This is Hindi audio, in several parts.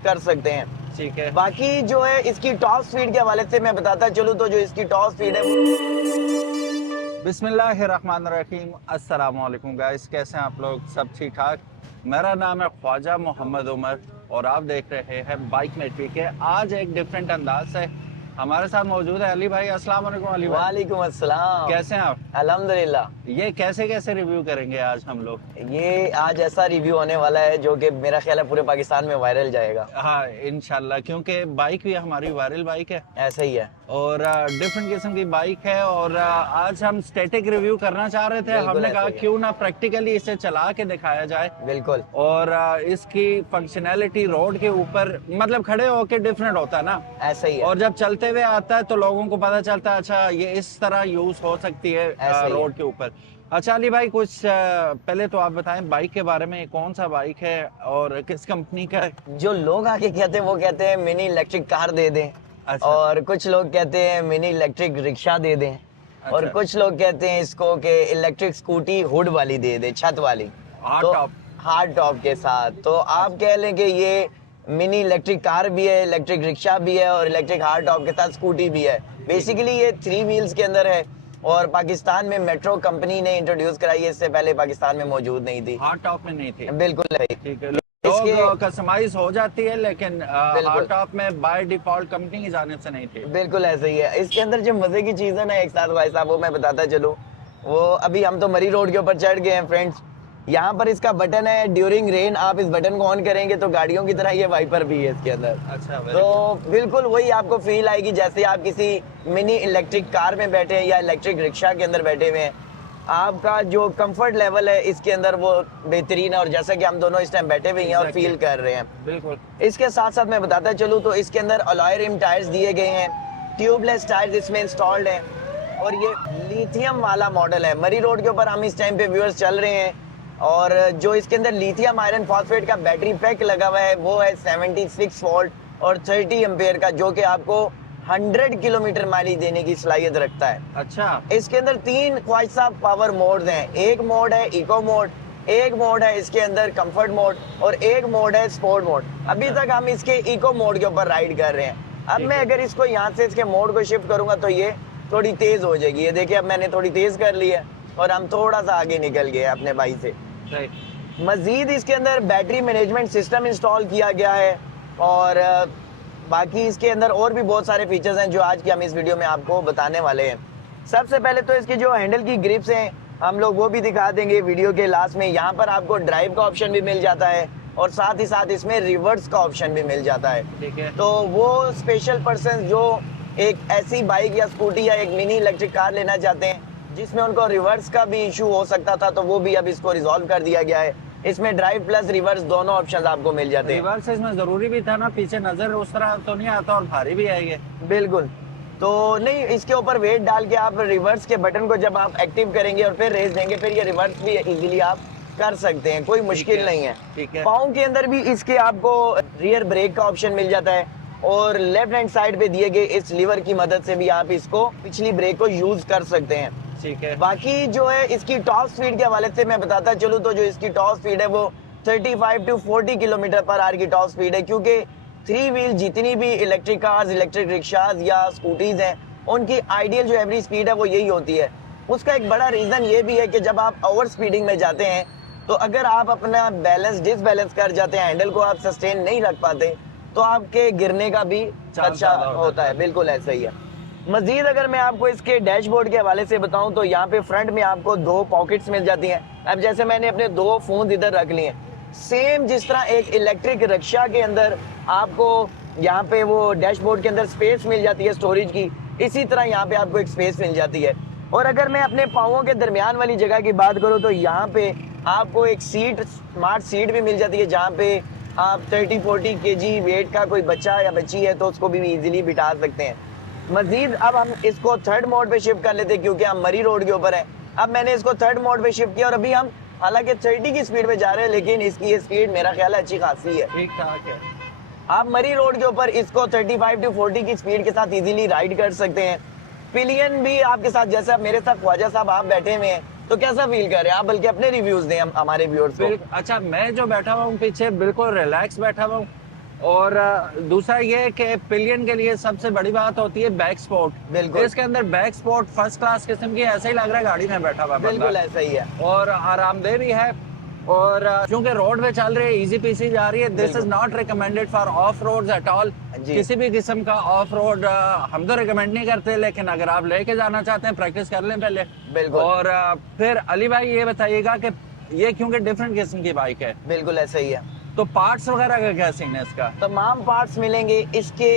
कर सकते हैं। ठीक है। बाकी जो है इसकी टॉप स्पीड के हवाले से मैं बताता चलूँ तो जो इसकी टॉप स्पीड है बिस्मिल्लाहिर्रहमानिर्रहीम, अस्सलाम वालेकुम गाइस, कैसे हैं आप लोग? सब ठीक ठाक। मेरा नाम है ख्वाजा मोहम्मद उमर और आप देख रहे हैं बाइक में ठीक है। आज एक डिफरेंट अंदाज से हमारे साथ मौजूद है अली भाई। अस्सलाम वालेकुम अली भाई। वालेकुम अस्सलाम। कैसे हैं आप? अल्हम्दुलिल्लाह। ये कैसे कैसे रिव्यू करेंगे आज हम लोग? ये आज ऐसा रिव्यू होने वाला है जो कि मेरा ख्याल है पूरे पाकिस्तान में वायरल जाएगा। हाँ इंशाल्लाह, क्योंकि बाइक भी हमारी वायरल बाइक है ऐसा ही है और डिफरेंट किस्म की बाइक है। और आज हम स्टैटिक रिव्यू करना चाह रहे थे। बिल्कुल हमने ऐसा कहा ही है। क्यों ना प्रैक्टिकली इसे चला के दिखाया जाए बिल्कुल और इसकी फंक्शनैलिटी रोड के ऊपर मतलब खड़े होके डिफरेंट होता है ना, ऐसा ही है। और जब चलते हुए आता है तो लोगों को पता चलता है अच्छा ये इस तरह यूज हो सकती है ऐसा ही रोड है। के ऊपर। अच्छा अली भाई, कुछ पहले तो आप बताएं बाइक के बारे में, कौन सा बाइक है और किस कंपनी का है? जो लोग आके कहते हैं वो कहते हैं मिनी इलेक्ट्रिक कार दे दें। अच्छा। और कुछ लोग कहते हैं मिनी इलेक्ट्रिक रिक्शा दे दें। और अच्छा। कुछ लोग कहते हैं इसको कि इलेक्ट्रिक स्कूटी हुड वाली दे दे, छत वाली, हार्ड तो टॉप। हार्ड टॉप के साथ। तो आप कह लें कि ये मिनी इलेक्ट्रिक कार भी है, इलेक्ट्रिक रिक्शा भी है और इलेक्ट्रिक हार्ड टॉप के साथ स्कूटी भी है। बेसिकली ये 3 व्हील्स के अंदर है और पाकिस्तान में मेट्रो कंपनी ने इंट्रोड्यूस कराई है। इससे पहले पाकिस्तान में मौजूद नहीं थी। हार्ड टॉप में नहीं थी। बिल्कुल है। ठीक है। इसके लोग कस्टमाइज हो जाती है लेकिन बिल्कुल। हार्ड टॉप में बाय डिफॉल्ट कंपनी की जानिब से नहीं थी। बिल्कुल ऐसा ही है। इसके अंदर जो मजे की चीज है ना एक साथ भाई साहब, वो मैं बताता चलूं। वो अभी हम तो मरी रोड के ऊपर चढ़ गए हैं फ्रेंड्स। यहाँ पर इसका बटन है, ड्यूरिंग रेन आप इस बटन को ऑन करेंगे तो गाड़ियों की तरह ये वाइपर भी है इसके अंदर। अच्छा। तो बिल्कुल वही आपको फील आएगी जैसे आप किसी मिनी इलेक्ट्रिक कार में बैठे हैं या इलेक्ट्रिक रिक्शा के अंदर बैठे हुए हैं। आपका जो कंफर्ट लेवल है इसके अंदर वो बेहतरीन है और जैसा कि हम दोनों इस टाइम बैठे हुए हैं और फील कर रहे हैं। बिल्कुल। इसके साथ साथ मैं बताता चलूँ तो इसके अंदर अलॉय रिम टायर्स दिए गए हैं, ट्यूबलेस टायर्स इसमें इंस्टॉल्ड हैं और ये लिथियम वाला मॉडल है। मरी रोड के ऊपर हम इस टाइम पे व्यूअर्स चल रहे हैं और जो इसके अंदर लिथियम आयरन फॉस्फेट का बैटरी पैक लगा हुआ है वो है 76 वोल्ट और 30 एम्पेयर का, जो कि आपको 100 किलोमीटर माइलेज देने की सलाहियत रखता है। अच्छा। इसके अंदर 3 ख्वाहिश साहब पावर मोड्स हैं। एक मोड है इको मोड, एक मोड है इसके अंदर कंफर्ट मोड और एक मोड है स्पोर्ट मोड। अभी तक हम इसके इको मोड के ऊपर राइड कर रहे हैं। अब मैं अगर इसको यहाँ से इसके मोड को शिफ्ट करूंगा तो ये थोड़ी तेज हो जाएगी। ये देखिए अब मैंने थोड़ी तेज कर ली है और हम थोड़ा सा आगे निकल गए अपने भाई से। मजीद इसके अंदर बैटरी मैनेजमेंट सिस्टम इंस्टॉल किया गया है और बाकी इसके अंदर और भी बहुत सारे फीचर्स हैं जो आज की हम इस वीडियो में आपको बताने वाले हैं। सबसे पहले तो इसकी जो हैंडल की ग्रिप्स हैं हम लोग वो भी दिखा देंगे वीडियो के लास्ट में। यहाँ पर आपको ड्राइव का ऑप्शन भी मिल जाता है और साथ ही साथ इसमें रिवर्स का ऑप्शन भी मिल जाता है। ठीक है। तो वो स्पेशल पर्सन जो एक ऐसी बाइक या स्कूटी या एक मिनी इलेक्ट्रिक कार लेना चाहते हैं जिसमें उनको रिवर्स का भी इशू हो सकता था तो वो भी अब इसको रिजॉल्व कर दिया गया है। इसमें ड्राइव प्लस रिवर्स दोनों ऑप्शंस आपको मिल जाते हैं। रिवर्स इसमें जरूरी भी था ना, पीछे नजर उस तरह तो नहीं आता और भारी भी आएगी। बिल्कुल। तो नहीं, इसके ऊपर वेट डाल के आप रिवर्स के बटन को जब आप एक्टिव करेंगे और फिर रेस देंगे फिर ये रिवर्स भी इजीली आप कर सकते हैं, कोई मुश्किल नहीं है। ठीक है। पाँव के अंदर भी इसके आपको रियर ब्रेक का ऑप्शन मिल जाता है और लेफ्ट हैंड साइड पे दिए गए इस लीवर की मदद से भी आप इसको पिछली ब्रेक को यूज कर सकते हैं। ठीक है। बाकी जो है इसकी टॉप स्पीड के हवाले से मैं बताता चलूँ तो जो इसकी टॉप स्पीड है वो 35 टू 40 किलोमीटर पर आवर की टॉप स्पीड है, क्योंकि 3 व्हील जितनी भी इलेक्ट्रिक कार्स, इलेक्ट्रिक रिक्शाज या स्कूटीज हैं उनकी आइडियल जो एवरेज स्पीड है वो यही होती है। उसका एक बड़ा रीजन ये भी है कि जब आप ओवर स्पीडिंग में जाते हैं तो अगर आप अपना बैलेंस डिसबैलेंस कर जाते हैं, हैंडल को आप सस्टेन नहीं रख पाते तो आपके गिरने का भी खदशा होता है। बिल्कुल ऐसा ही है। मजीद अगर मैं आपको इसके डैशबोर्ड के हवाले से बताऊं तो यहाँ पे फ्रंट में आपको 2 पॉकेट्स मिल जाती हैं। अब जैसे मैंने अपने 2 फोन इधर रख लिए हैं, सेम जिस तरह एक इलेक्ट्रिक रिक्शा के अंदर आपको यहाँ पे वो डैशबोर्ड के अंदर स्पेस मिल जाती है स्टोरेज की, इसी तरह यहाँ पे आपको एक स्पेस मिल जाती है। और अगर मैं अपने पाँवों के दरमियान वाली जगह की बात करूँ तो यहाँ पे आपको एक सीट, स्मार्ट सीट भी मिल जाती है जहाँ पे आप 30-40 kg वेट का कोई बच्चा या बच्ची है तो उसको भी इजीली बिठा सकते हैं। मजीद अब हम इसको थर्ड मोड पे शिफ्ट कर लेते हैं क्योंकि हम मरी रोड के ऊपर हैं। अब मैंने इसको थर्ड मोड पे शिफ्ट किया और अभी हम हालांकि 30 की स्पीड पे जा रहे हैं लेकिन इसकी ये स्पीड मेरा ख्याल है अच्छी खासी है। ठीक ठाक है। आप मरी रोड के ऊपर इसको 35 टू 40 की स्पीड के साथ इजीली राइड कर सकते हैं। पिलियन भी आपके साथ, जैसे आप मेरे साथ ख्वाजा साहब आप बैठे हुए हैं तो कैसा फील कर रहे हैं आप? बल्कि अपने रिव्यूज दें हम हमारे व्यूअर्स को। अच्छा, मैं जो बैठा हुआ हूँ पीछे बिल्कुल रिलैक्स बैठा हुआ हूँ और दूसरा ये कि पिलियन के लिए सबसे बड़ी बात होती है बैक सपोर्ट। बिल्कुल। इसके अंदर बैक सपोर्ट फर्स्ट क्लास किस्म की, ऐसा ही लग रहा है गाड़ी में बैठा हुआ बिल्कुल बंदा। ऐसा ही है। और आरामदेह भी है। और क्योंकि रोड पे चल रही है, इजी पीसी जा रही है, दिस इज बिल्कुल। Not recommended for off road at all. जी। किसी भी किस्म का ऑफ रोड हम तो रिकमेंड नहीं करते, लेकिन अगर आप लेके जाना चाहते हैं प्रैक्टिस कर लें पहले। बिल्कुल। और फिर अली भाई ये बताइएगा कि ये क्योंकि डिफरेंट किस्म की बाइक है, बिल्कुल ऐसा ही है। तो पार्ट्स वगैरह का क्या सीन है इसका? तमाम पार्ट्स मिलेंगे इसके।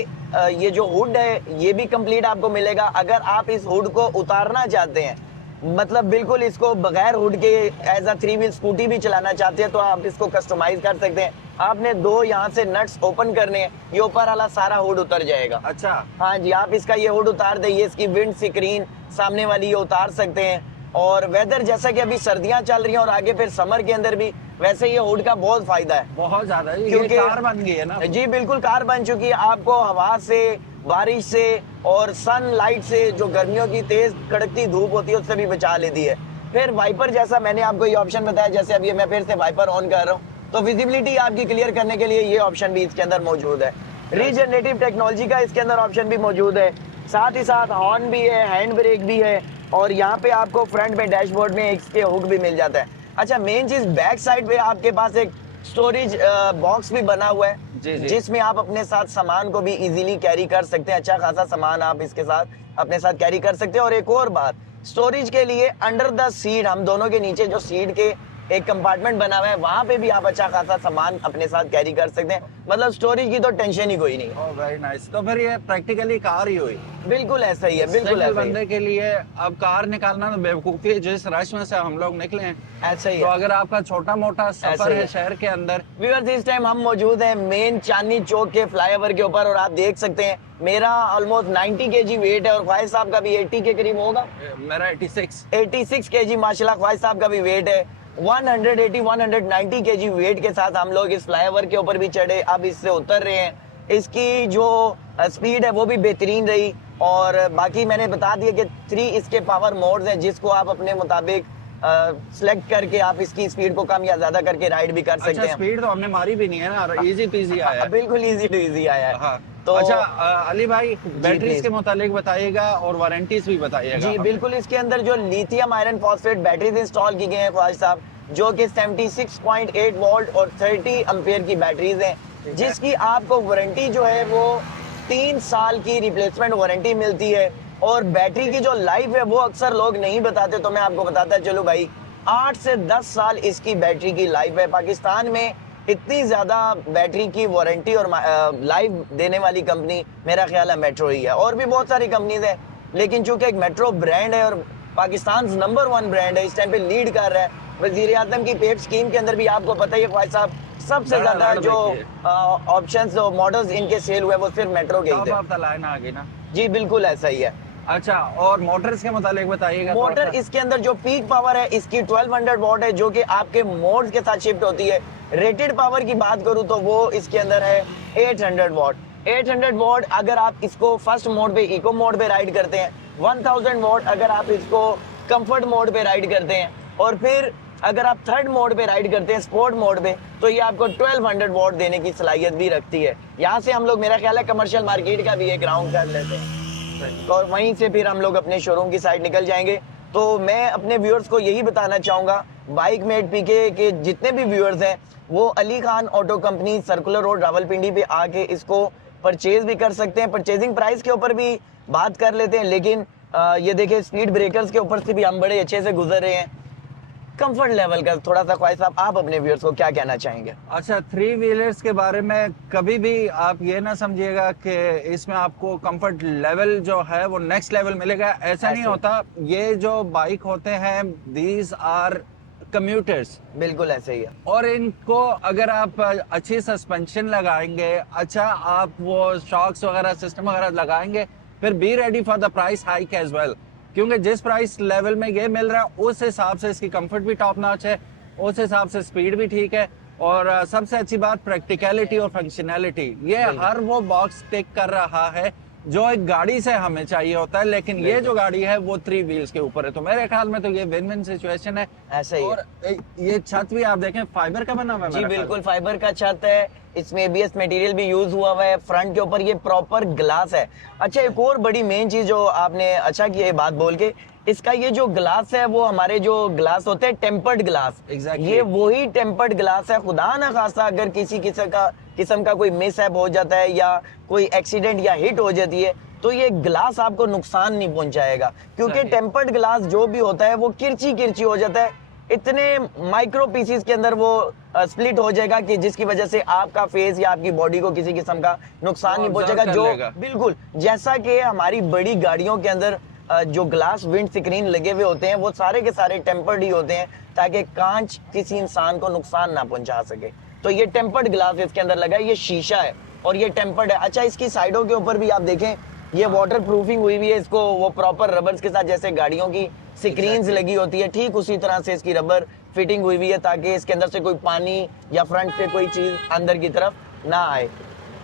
ये जो हुड है ये भी कंप्लीट आपको मिलेगा। अगर आप इस हुड को उतारना चाहते हैं, मतलब बिल्कुल इसको बगैर हुड के एज अ 3 व्हील स्कूटी भी चलाना चाहते हैं, तो आप इसको कस्टमाइज कर सकते हैं। आपने 2 यहाँ से नट्स ओपन करने हैं, ये ऊपर वाला सारा हुड उतर जाएगा। अच्छा। हाँ जी, आप इसका ये हुड उतार दें, ये इसकी विंड स्क्रीन सामने वाली ये उतार सकते हैं। और वेदर जैसा कि अभी सर्दियां चल रही हैं और आगे फिर समर के अंदर भी, वैसे ये हुड का बहुत फायदा है। बहुत ज्यादा, ये क्योंकि कार बन गई है ना। जी बिल्कुल, कार बन चुकी है। आपको हवा से, बारिश से और सनलाइट से, जो गर्मियों की तेज कड़कती धूप होती है उससे भी बचा लेती है। फिर वाइपर, जैसा मैंने आपको ये ऑप्शन बताया, जैसे अभी मैं फिर से वाइपर ऑन कर रहा हूँ, तो विजिबिलिटी आपकी क्लियर करने के लिए ये ऑप्शन भी इसके अंदर मौजूद है। रीजनरेटिव टेक्नोलॉजी का इसके अंदर ऑप्शन भी मौजूद है। साथ ही साथ हॉर्न भी है, हैंड ब्रेक भी है, और यहाँ पे आपको फ्रंट में डैशबोर्ड में इसके हुक भी मिल जाता है। अच्छा, मेन चीज बैक साइड पे आपके पास एक स्टोरेज बॉक्स भी बना हुआ है, जी जी। जिसमें आप अपने साथ सामान को भी इजीली कैरी कर सकते हैं। अच्छा खासा सामान आप इसके साथ अपने साथ कैरी कर सकते हैं। और एक और बात, स्टोरेज के लिए अंडर द सीट, हम दोनों के नीचे जो सीट के एक कंपार्टमेंट बना हुआ है, वहां पे भी आप अच्छा खासा सामान अपने साथ कैरी कर सकते हैं। मतलब स्टोरेज की तो टेंशन ही कोई नहीं है। Oh very nice. तो फिर ये प्रैक्टिकली कार ही हुई। बिल्कुल ऐसा ही है, बिल्कुल सिंगल ऐसा ही बंदे के लिए अब कार निकालना तो बेवकूफी है, जिस रश में से हम लोग निकले हैं। है, ऐसा ही तो है। अगर आपका छोटा मोटा ऐसे सफर ही है है। शहर के अंदर। व्यूअर्स, इस टाइम हम मौजूद हैं मेन चांदनी चौक के फ्लाईओवर के ऊपर, और आप देख सकते हैं मेरा ऑलमोस्ट 90 केजी वेट है और ख्वाहिश साहब का भी 80 के करीब होगा। मेरा 86। 86 केजी माशाल्लाह ख्वाहिश साहब का भी वेट है। 180-190 केजी वेट के साथ हम लोग इस फ्लाईओवर के ऊपर भी चढ़े, अब इससे उतर रहे हैं। इसकी जो स्पीड है वो भी बेहतरीन रही। और बाकी मैंने बता दिया कि 3 इसके पावर मोड्स हैं, जिसको आप अपने मुताबिक सिलेक्ट करके आप इसकी स्पीड को कम या ज्यादा करके राइड भी कर सकते अच्छा, हैं। स्पीड तो हमने मारी भी नहीं है ना, इजी पीजी आया है। बिल्कुल इजी टू इजी आया है। हाँ। तो अच्छा अली भाई, बैटरीज please। के मुतालिक बताइएगा और वारंटीज भी बताइएगा। जी बिल्कुल, इसके अंदर जो lithium iron phosphate batteries install की गई हैं ख्वाहिश साहब, जो कि 76.8 वोल्ट और 30 एम्पियर की बैटरीज हैं, जिसकी आपको वारंटी जो है वो 3 साल की रिप्लेसमेंट वारंटी मिलती है। और बैटरी की जो लाइफ है वो अक्सर लोग नहीं बताते, तो मैं आपको बताता चलो भाई, 8 से 10 साल इसकी बैटरी की लाइफ है। पाकिस्तान में इतनी ज्यादा बैटरी की वारंटी और लाइफ देने वाली कंपनी मेरा ख्याल है मेट्रो ही है। और भी बहुत सारी कंपनीज है, लेकिन चूंकि एक मेट्रो ब्रांड है और पाकिस्तान नंबर 1 ब्रांड है, इस टाइम पे लीड कर रहा है। वजीर आजम की पेप स्कीम के अंदर भी आपको पता ही है ख्वाहिश साहब, सबसे ज्यादा जो ऑप्शंस और मॉडल्स इनके सेल हुए वो सिर्फ मेट्रो के ही थे। आप लाइन आ गई ना। जी बिल्कुल ऐसा ही है। अच्छा, और मोटर्स के मुतालिक बताइएगा। मोटर इसके अंदर जो पीक पावर है इसकी 1200 वॉट है, जो कि आपके मोड्स के साथ शिफ्ट होती है। रेटेड पावर की बात करूं तो वो इसके अंदर है 800 वॉट। 800 वॉट अगर आप इसको फर्स्ट मोड पे, इको मोड पे राइड करते हैं, 1000 वॉट अगर आप इसको कंफर्ट मोड पे राइड करते हैं, और फिर अगर आप थर्ड मोड पे राइड करते हैं, स्पोर्ट मोड पे, तो ये आपको 1200 वॉट देने की सलाहियत भी रखती है। यहाँ से हम लोग, मेरा ख्याल है, कमर्शियल मार्केट का भी एक राउंड कर लेते हैं और वहीं से फिर हम लोग अपने शोरूम की साइड निकल जाएंगे। तो मैं अपने व्यूअर्स को यही बताना चाहूँगा, बाइक मेट पीके के जितने भी व्यूअर्स हैं वो Ali Khan auto company, circular road, Rawalpindi पे आके इसको परचेज भी कर सकते हैं। परचेजिंग प्राइस के ऊपर भी बात कर लेते हैं, लेकिन ये देखिए स्पीड ब्रेकर्स के ऊपर से भी हम बड़े अच्छे से गुजर रहे हैं। कंफर्ट लेवल का थोड़ा सा ख्वाहिश साहब, आप अपने व्यूअर्स को क्या कहना चाहेंगे? अच्छा, 3 व्हीलर्स के बारे में कभी भी आप ये ना समझिएगा कि इसमें आपको कंफर्ट लेवल जो है वो नेक्स्ट लेवल मिलेगा, ऐसा नहीं होता। ये जो बाइक होते हैं, दीज आर कम्यूटर्स। बिल्कुल ऐसे ही है। और इनको अगर आप अच्छी सस्पेंशन लगाएंगे, अच्छा आप वो शॉक्स वगैरह सिस्टम वगैरह लगाएंगे, फिर be ready for the price hike as well, क्योंकि जिस प्राइस लेवल में ये मिल रहा है उस हिसाब से इसकी कंफर्ट भी टॉप नॉच है, उस हिसाब से स्पीड भी ठीक है, और सबसे अच्छी बात प्रैक्टिकलिटी और फंक्शनैलिटी, ये हर वो बॉक्स टिक कर रहा है जो एक गाड़ी से हमें चाहिए होता है, लेकिन ये जो गाड़ी है वो 3 व्हील्स के ऊपर है, तो मेरे ख्याल में तो ये विन विन सिचुएशन है। ऐसा ही है। और ये छत भी आप देखें फाइबर का बना हुआ है जी मेरे ख्याल बिल्कुल, फाइबर का छत है, इसमें एबीएस मटेरियल भी यूज हुआ है, फ्रंट के ऊपर ये प्रॉपर ग्लास है। अच्छा, एक और बड़ी मेन चीज जो आपने अच्छा की है बात बोल के, इसका ये जो ग्लास है वो हमारे जो ग्लास होते हैं टेम्पर्ड ग्लास, Exactly. ये वही टेम्पर्ड ग्लास है। खुदा ना खासा अगर किसी किस्म का कोई मिसहैप हो जाता है या कोई एक्सीडेंट या हिट हो जाती है तो ये ग्लास आपको नुकसान नहीं पहुंचाएगा, क्योंकि सही। टेम्पर्ड ग्लास जो भी होता है वो किरची किरची हो जाता है, इतने माइक्रो पीसीस के अंदर वो स्प्लिट हो जाएगा कि जिसकी वजह से आपका फेस या आपकी बॉडी को किसी किस्म का नुकसान वो नहीं पहुंचेगा। absorb कर जो लेगा। बिल्कुल जैसा कि हमारी बड़ी गाड़ियों के अंदर जो ग्लास विंड स्क्रीन लगे हुए होते हैं वो सारे के सारे टेम्पर्ड ही होते हैं ताकि कांच किसी इंसान को नुकसान ना पहुंचा सके। तो ये टेम्पर्ड ग्लास इसके अंदर लगा है, ये शीशा है और ये टेम्पर्ड है। अच्छा, इसकी साइडों के ऊपर भी आप देखें ये वाटर प्रूफिंग हुई हुई है, इसको वो प्रॉपर रबर्स के साथ जैसे गाड़ियों की स्क्रीन्स लगी होती है ठीक उसी तरह से इसकी रबर फिटिंग हुई हुई है ताकि इसके अंदर से कोई पानी या फ्रंट से कोई चीज अंदर की तरफ ना आए।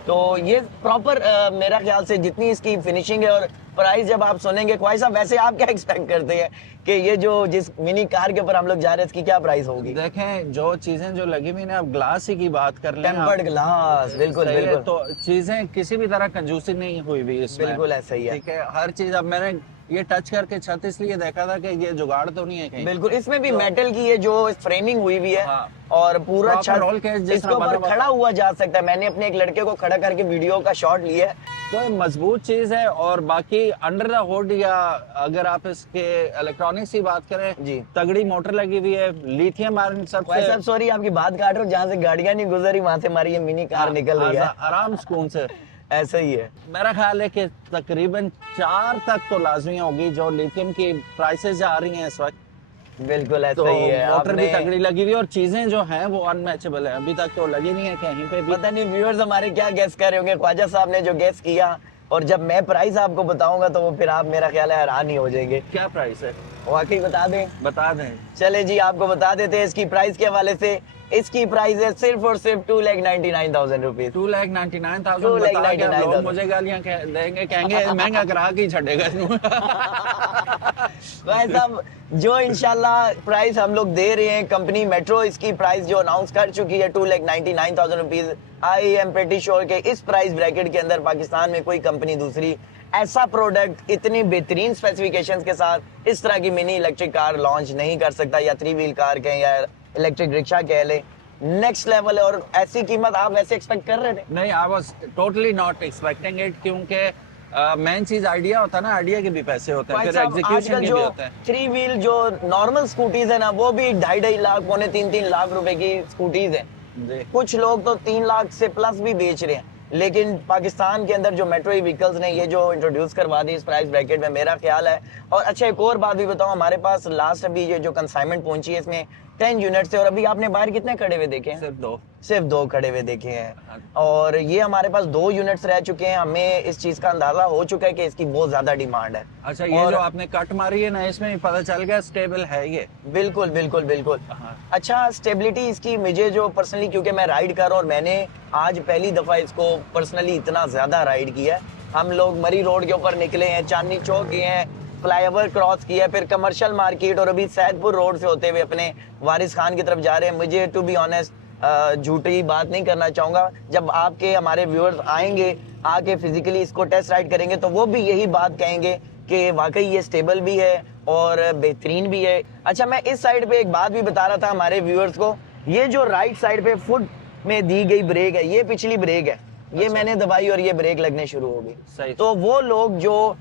तो ये प्रॉपर मेरा ख्याल से जितनी इसकी फिनिशिंग है और प्राइस जब आप सुनेंगे ख्वाहिश साहब, वैसे आप क्या एक्सपेक्ट करते हैं कि ये जो जिस मिनी कार के ऊपर हम लोग जा रहे हैं इसकी क्या प्राइस होगी? देखें जो चीजें जो लगी हुई ना, अब ग्लास ही की बात कर लें टेम्पर्ड ग्लास, बिल्कुल सही है, बिल्कुल तो चीजें किसी भी तरह कंजूसी नहीं हुई हुई इसमें, बिल्कुल ऐसा ही है। ठीक है। हर चीज, अब मैंने ये टच करके छत इसलिए देखा था कि ये जुगाड़ तो नहीं है कहीं। बिल्कुल, इसमें भी मेटल की है जो फ्रेमिंग हुई हुई है हाँ। और पूरा Proper छत roll cage जैसा इसके ऊपर बना हुआ। खड़ा हुआ जा सकता है। मैंने अपने एक लड़के को खड़ा करके वीडियो का शॉट लिया है। तो मजबूत चीज है। और बाकी अंडर द हुड या अगर आप इसके इलेक्ट्रॉनिक्स की बात करें जी। तगड़ी मोटर लगी हुई है, लिथियम आयरन भाई साहब सबसे सॉरी आपकी बात काट रहा हूँ, जहाँ से गाड़ियां नहीं गुजरी वहां से हमारी ये मिनी कार निकल रही है। आराम सुकून से। ऐसा ही है। मेरा ख्याल है कि तकरीबन 4 तक तो लाजमी होगी जो लिथियम की प्राइसेस जा रही हैं इस वक्त। बिल्कुल ऐसा तो ही है। मोटर भी आपने तगड़ी लगी हुई है और चीजें जो हैं वो अनमैचेबल है, अभी तक तो लगी नहीं है कहीं पे भी। पता नहीं व्यूअर्स हमारे क्या गेस कर रहे होंगे, ख्वाजा साहब ने जो गेस किया और जब मैं प्राइस आपको बताऊंगा तो वो फिर आप मेरा ख्याल है हैरान ही हो जाएंगे। क्या प्राइस है वाकई बता दें? बता दें। चले जी आपको बता देते हैं इसकी प्राइस के हवाले से। इसकी प्राइस है सिर्फ और सिर्फ 2,99,000 रुपीज। 2,99,000 बता के अब लोग मुझे गालियां देंगे, कहेंगे महंगा ग्राहक ही छड़ेगा इसमें। भाई साहब जो इंशाल्लाह प्राइस हम लोग दे रहे हैं, कंपनी मेट्रो इसकी प्राइस जो अनाउंस कर चुकी है 2,99,000 rupees. I am pretty sure के इस प्राइस ब्रैकेट के अंदर पाकिस्तान में कोई कंपनी दूसरी ऐसा प्रोडक्ट इतनी बेहतरीन स्पेसिफिकेशंस के साथ इस तरह की मिनी इलेक्ट्रिक कार लॉन्च नहीं कर सकता, या 3 व्हील कार कहें या इलेक्ट्रिक रिक्शा कह ले। नेक्स्ट लेवल है और ऐसी कीमत आप वैसे एक्सपेक्ट कर रहे थे? नहीं, I was totally not expecting it, क्योंकि मेन चीज आइडिया होता है ना, आइडिया के भी पैसे होते हैं, भाई फिर साहब, एग्जीक्यूशन आजकल के भी जो होते हैं। 3 व्हील जो नॉर्मल स्कूटीज है ना वो भी 2.5 लाख पौने 3 लाख रुपए की स्कूटीज है। जी। कुछ लोग तो 3 लाख से प्लस भी बेच रहे हैं, लेकिन पाकिस्तान के अंदर जो मेट्रो व्हीकल्स ने ये जो इंट्रोड्यूस करवा दी इस प्राइस ब्रैकेट में, मेरा ख्याल है। और अच्छा एक और बात भी बताऊं, हमारे पास लास्ट अभी ये जो कंसाइनमेंट पहुंची है इसमें 10 यूनिट्स है और अभी आपने बाहर कितने खड़े हुए देखे हैं? सिर्फ 2 खड़े हुए देखे हैं और ये हमारे पास 2 यूनिट्स रह चुके हैं। हमें इस चीज का अंदाजा हो चुका है कि इसकी बहुत ज्यादा डिमांड है। अच्छा, ये और जो आपने कट मारी है ना, इसमें पता चल गया स्टेबल है ये। बिल्कुल बिल्कुल बिल्कुल। हाँ। अच्छा, स्टेबिलिटी इसकी मुझे जो पर्सनली, क्योंकि मैं राइड कर रहा हूँ और मैंने आज पहली दफा इसको पर्सनली इतना ज्यादा राइड किया है। हम लोग मरी रोड के ऊपर निकले हैं, चांदनी चौक गए हैं, फ्लाईओवर क्रॉस किया, फिर कमर्शियल मार्केट और अभी सैदपुर रोड से होते हुए अपने वारिस खान की तरफ जा रहे हैं। मुझे टू बी ऑनेस्ट झूठी बात नहीं करना चाहूंगा, जब आपके हमारे व्यूअर्स आएंगे आके फिजिकली इसको टेस्ट राइड करेंगे तो वो भी यही बात कहेंगे कि वाकई ये स्टेबल भी है और बेहतरीन भी है। अच्छा, मैं इस साइड पे एक बात भी बता रहा था हमारे व्यूअर्स को, ये जो राइट साइड पे फुट में दी गई ब्रेक है, ये पिछली ब्रेक है, ये अच्छा। मैंने दबाई और ये ब्रेक लगने शुरू हो गई। सही। तो वो लोग जो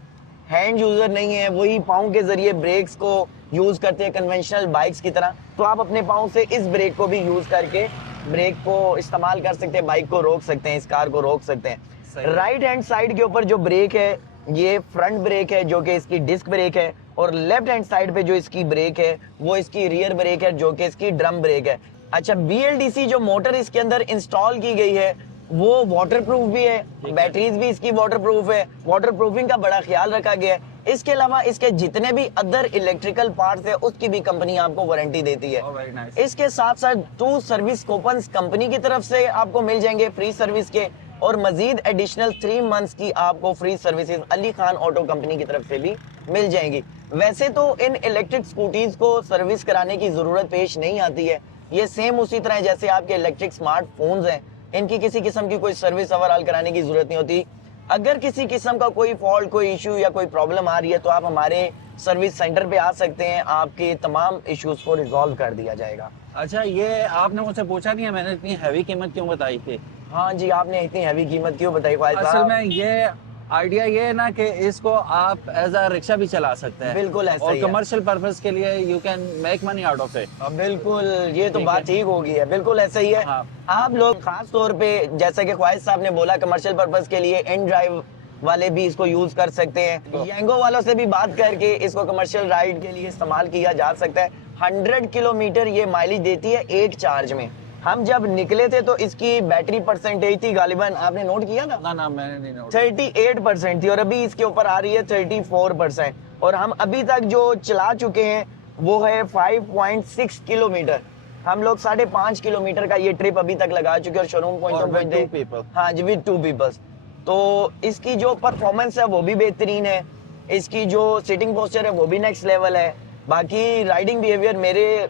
हैंड यूजर नहीं है, वही पाँव के जरिए ब्रेक्स को यूज करते हैं कन्वेंशनल बाइक्स की तरह, तो आप अपने पाँव से इस ब्रेक को भी यूज करके ब्रेक को इस्तेमाल कर सकते हैं, बाइक को रोक सकते हैं, इस कार को रोक सकते सही। हैं। राइट हैंड साइड के ऊपर जो ब्रेक है ये फ्रंट ब्रेक है जो कि इसकी डिस्क ब्रेक है, और लेफ्ट हैंड साइड पे जो इसकी ब्रेक है वो इसकी रियर ब्रेक है जो कि इसकी ड्रम ब्रेक है। अच्छा, BLDC जो मोटर इसके अंदर इंस्टॉल की गई है वो वाटरप्रूफ भी है, बैटरीज भी इसकी वाटरप्रूफ है, वाटरप्रूफिंग का बड़ा ख्याल रखा गया है। इसके अलावा इसके जितने भी अदर इलेक्ट्रिकल पार्ट्स है उसकी भी कंपनी आपको वारंटी देती है। Oh, very nice. इसके साथ साथ 2 सर्विस कूपन्स कंपनी की तरफ से आपको मिल जाएंगे फ्री सर्विस के, और मजीद एडिशनल 3 मंथ्स की आपको free services Ali Khan auto company की तरफ से भी मिल जाएंगी। वैसे तो इन इलेक्ट्रिक स्कूटीज को सर्विस कराने की जरूरत पेश नहीं आती है, ये सेम उसी तरह जैसे आपके इलेक्ट्रिक स्मार्टफोन्स हैं, इनकी किसी किस्म की कोई सर्विस ओवरऑल कराने की जरूरत नहीं होती। अगर किसी किस्म का कोई फॉल्ट, कोई इशू या कोई प्रॉब्लम आ रही है तो आप हमारे सर्विस सेंटर पे आ सकते हैं, आपके तमाम इश्यूज को रिजॉल्व कर दिया जाएगा। अच्छा, ये आपने मुझसे पूछा नहीं है मैंने इतनी हैवी कीमत क्यों बताई थी? हाँ जी, आपने इतनी हैवी कीमत क्यों बताई ख्वाहिश असल साहब? में ये आइडिया ये है ना कि इसको आप एज अ रिक्शा भी चला सकते हैं। बिल्कुल ऐसा और ही है। कमर्शियल पर्पस के लिए you can make money out of it. बिल्कुल, ये तो ठीक बात है। ठीक होगी है, बिल्कुल ऐसा ही है। हाँ। आप लोग खास तौर पे जैसा कि ख्वाहिश साहब ने बोला कमर्शियल पर्पस के लिए इन ड्राइव वाले भी इसको यूज कर सकते हैं। यंगो वालों से भी बात करके इसको कमर्शियल राइड के लिए इस्तेमाल किया जा सकता है। 100 किलोमीटर ये माइलेज देती है एक चार्ज में। हम जब निकले थे तो इसकी बैटरी परसेंटेज थी गालिबन, आपने नोट किया था, ना मैंने नहीं नोट। 38% थी और अभी इसके ऊपर आ रही है 34%। और हम अभी तक जो चला चुके हैं वो है 5.6 किलोमीटर। हम लोग 5.5 किलोमीटर का ये ट्रिप अभी तक लगा चुके हैं और शोरूम और with पॉइंट two people। हाँ जी, विद 2 पीपल्स। तो इसकी जो परफॉर्मेंस है वो भी बेहतरीन है, इसकी जो सिटिंग पोस्चर है वो भी नेक्स्ट लेवल है। बाकी राइडिंग बिहेवियर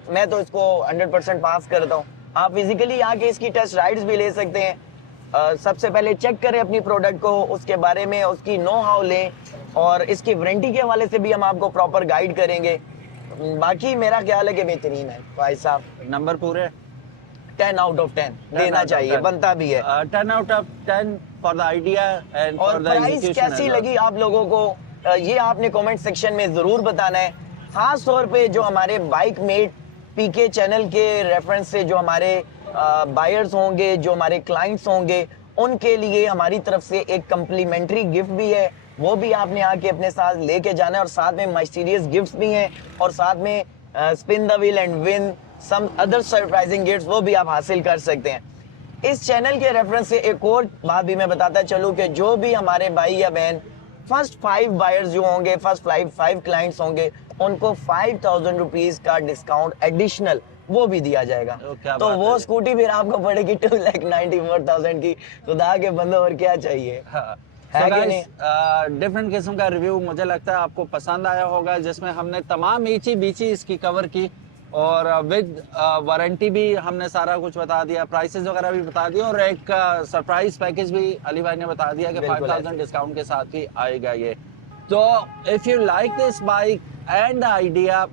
मैं तो इसको 100% पास करता हूँ। आप फिजिकली आके इसकी टेस्ट राइड्स भी ले सकते हैं। सबसे पहले चेक करें अपनी प्रोडक्ट को, उसके बारे में उसकी नो हाउ लें और इसकी वारंटी के हवाले से भी हम आपको प्रॉपर गाइड करेंगे। बाकी मेरा ख्याल है कि बेहतरीन है भाई साहब। नंबर पूरे 10 आउट ऑफ 10 देना चाहिए, बनता भी है। 10 out of 10 for the idea and और फॉर द प्राइस एग्जीक्यूशन। कैसी लगी आप लोगों को, ये आपने कमेंट सेक्शन में जरूर बताना है। खास तौर पे जो हमारे बाइक मेट पीके चैनल के रेफरेंस से जो हमारे बायर्स होंगे, जो हमारे क्लाइंट्स होंगे, उनके लिए हमारी तरफ से एक कम्प्लीमेंट्री गिफ्ट भी है, वो भी आपने आके अपने साथ लेके जाना है। और साथ में माइस्टीरियस गिफ्ट्स भी हैं और साथ में spin the wheel and win some other surprising gifts, वो भी आप हासिल कर सकते हैं। इस चैनल के रेफरेंस से एक और बात भी मैं बताता चलूं कि जो भी हमारे भाई या बहन फर्स्ट 5 बायर्स जो होंगे, फर्स्ट 5 क्लाइंट्स होंगे, उनको 5000 रुपीज का डिस्काउंट एडिशनल वो भी दिया जाएगा। तो वो स्कूटी फिर आपको पड़ेगी 2,94,000 की। खुदा के बंदो, और क्या चाहिए। डिफरेंट किस्म का रिव्यू मुझे लगता है आपको पसंद आया होगा, जिसमें हमने तमाम ईची बीची इसकी कवर की और विद वारंटी भी हमने सारा कुछ बता दिया, प्राइसेस वगैरह भी बता दिया और एक सरप्राइज पैकेज भी अली भाई ने बता दिया कि 5000 डिस्काउंट के साथ ही आएगा ये। तो if you like this bike and the idea,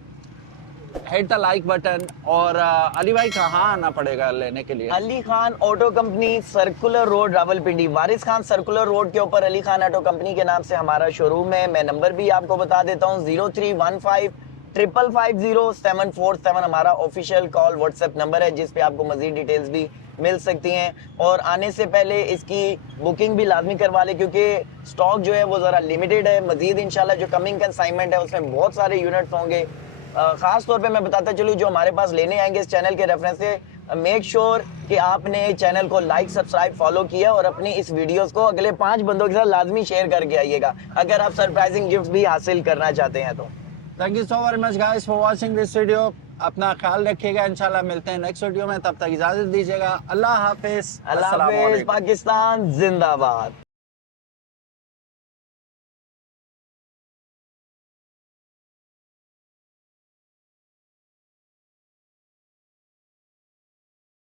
hit the like button. और अली भाई कहाँ आना पड़ेगा लेने के लिए? Ali Khan auto company, circular road, Rawalpindi. Waris Khan circular road के ऊपर अली खान ऑटो कंपनी के नाम से हमारा शोरूम है। मैं नंबर भी आपको बता देता हूँ, 0315 555 0747 हमारा ऑफिशियल कॉल व्हाट्सएप नंबर है, जिस पे आपको मजीद डिटेल्स भी मिल सकती हैं। और आने से पहले इसकी बुकिंग भी लाजमी करवा ले, क्योंकि स्टॉक जो है वो ज़रा लिमिटेड है। मजीद इंशाल्लाह जो कमिंग कंसाइनमेंट है उसमें बहुत सारे यूनिट्स होंगे। खास तौर पे मैं बताता चलूँ, जो हमारे पास लेने आएंगे इस चैनल के रेफरेंस से, मेक श्योर कि आपने चैनल को लाइक, सब्सक्राइब, फॉलो किया और अपनी इस वीडियोस को अगले 5 बंदों के साथ लाजमी शेयर करके आइएगा, अगर आप सरप्राइजिंग गिफ्ट भी हासिल करना चाहते हैं तो। Thank you so very much guys for watching this video. अपना ख्याल रखिएगा, इंशाल्लाह मिलते हैं नेक्स्ट वीडियो में, तब तक इजाजत दीजिएगा। अल्लाह हाफिज। अल्लाह हाफिज। पाकिस्तान जिंदाबाद।